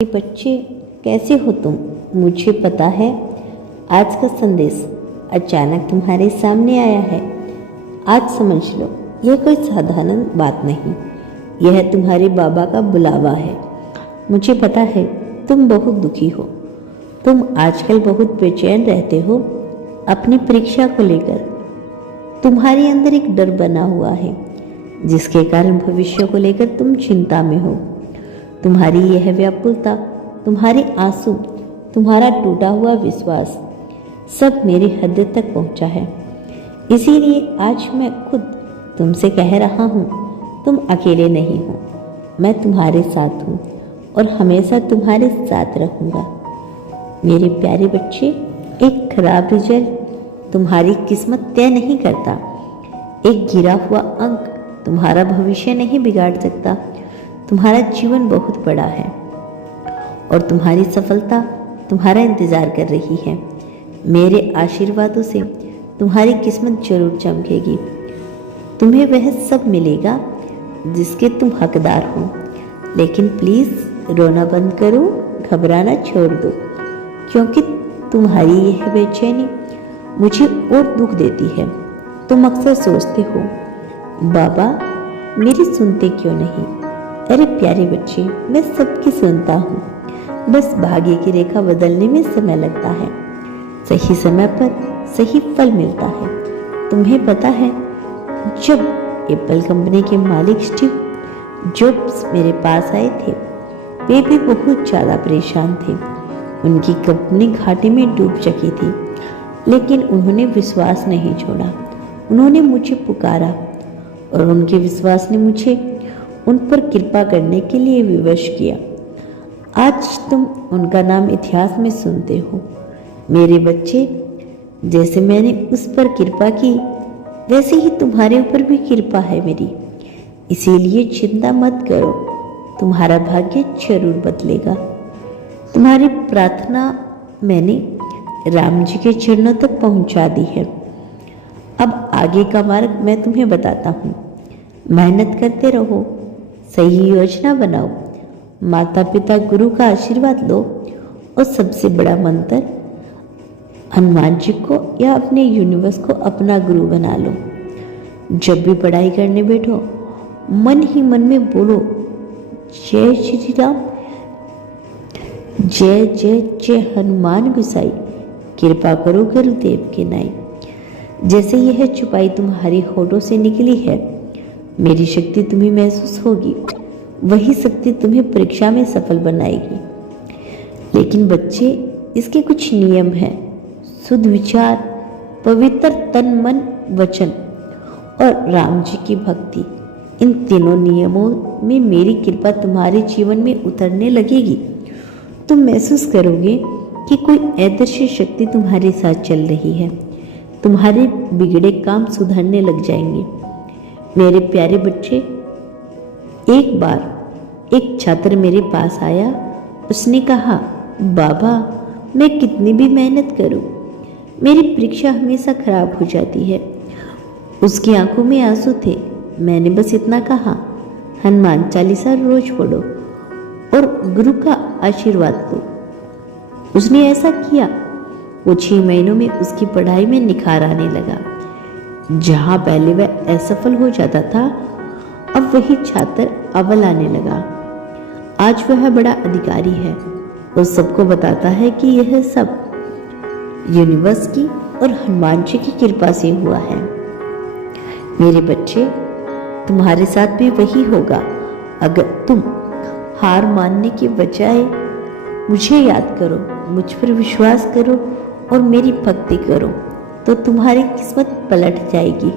बच्चे, कैसे हो तुम? मुझे पता है आज का संदेश अचानक तुम्हारे सामने आया है। आज समझ लो, यह कोई साधारण बात नहीं, यह तुम्हारे बाबा का बुलावा है। मुझे पता है तुम बहुत दुखी हो। तुम आजकल बहुत बेचैन रहते हो अपनी परीक्षा को लेकर। तुम्हारे अंदर एक डर बना हुआ है जिसके कारण भविष्य को लेकर तुम चिंता में हो। तुम्हारी यह व्याकुलता, तुम्हारे आंसू, तुम्हारा टूटा हुआ विश्वास सब मेरी हद तक पहुंचा है। इसीलिए आज मैं खुद तुमसे कह रहा हूं, तुम अकेले नहीं हो। मैं तुम्हारे साथ हूं और हमेशा तुम्हारे साथ रहूंगा। मेरे प्यारे बच्चे, एक खराब रिजल्ट तुम्हारी किस्मत तय नहीं करता। एक गिरा हुआ अंक तुम्हारा भविष्य नहीं बिगाड़ सकता। तुम्हारा जीवन बहुत बड़ा है और तुम्हारी सफलता तुम्हारा इंतजार कर रही है। मेरे आशीर्वादों से तुम्हारी किस्मत जरूर चमकेगी। तुम्हें वह सब मिलेगा जिसके तुम हकदार हो। लेकिन प्लीज रोना बंद करो, घबराना छोड़ दो, क्योंकि तुम्हारी यह बेचैनी मुझे और दुख देती है। तुम अक्सर सोचते हो, बाबा मेरी सुनते क्यों नहीं? अरे प्यारे बच्चे, मैं सबकी सुनता हूँ, बस भाग्य की रेखा बदलने में समय लगता है। सही समय पर सही फल मिलता है। तुम्हें पता है, जब एप्पल कंपनी के मालिक स्टीव जॉब्स मेरे पास आए थे, वे भी बहुत ज़्यादा परेशान थे। उनकी कंपनी घाटे में डूब चुकी थी, लेकिन उन्होंने विश्वास नहीं छोड़ा। उन्होंने मुझे पुकारा और उनके विश्वास ने मुझे उन पर कृपा करने के लिए विवश किया। आज तुम उनका नाम इतिहास में सुनते हो। मेरे बच्चे, जैसे मैंने उस पर कृपा की, वैसे ही तुम्हारे ऊपर भी कृपा है मेरी। इसीलिए चिंता मत करो, तुम्हारा भाग्य जरूर बदलेगा। तुम्हारी प्रार्थना मैंने राम जी के चरणों तक पहुंचा दी है। अब आगे का मार्ग मैं तुम्हें बताता हूँ। मेहनत करते रहो, सही योजना बनाओ, माता पिता गुरु का आशीर्वाद लो और सबसे बड़ा मंत्र, हनुमान जी को या अपने यूनिवर्स को अपना गुरु बना लो। जब भी पढ़ाई करने बैठो, मन ही मन में बोलो, जय श्री राम, जय जय जय हनुमान गोसाई, कृपा करो गुरुदेव के नाई। जैसे यह चुपाई तुम्हारी होठों से निकली है, मेरी शक्ति तुम्हें महसूस होगी। वही शक्ति तुम्हें परीक्षा में सफल बनाएगी। लेकिन बच्चे, इसके कुछ नियम हैं। शुद्ध विचार, पवित्र तन मन वचन और राम जी की भक्ति, इन तीनों नियमों में मेरी कृपा तुम्हारे जीवन में उतरने लगेगी। तुम महसूस करोगे कि कोई अदृश्य शक्ति तुम्हारे साथ चल रही है। तुम्हारे बिगड़े काम सुधरने लग जाएंगे। मेरे प्यारे बच्चे, एक बार एक छात्र मेरे पास आया। उसने कहा, बाबा मैं कितनी भी मेहनत करूं, मेरी परीक्षा हमेशा खराब हो जाती है। उसकी आंखों में आंसू थे। मैंने बस इतना कहा, हनुमान चालीसा रोज पढ़ो और गुरु का आशीर्वाद लो। उसने ऐसा किया। कुछ ही महीनों में उसकी पढ़ाई में निखार आने लगा। जहां पहले वह असफल हो जाता था, अब वही छात्र अव्वल आने लगा। आज वह बड़ा अधिकारी है और सबको बताता है कि यह सब यूनिवर्स की और हनुमान जी की कृपा से हुआ है। मेरे बच्चे, तुम्हारे साथ भी वही होगा। अगर तुम हार मानने के बजाय मुझे याद करो, मुझ पर विश्वास करो और मेरी भक्ति करो, तो तुम्हारी किस्मत पलट जाएगी।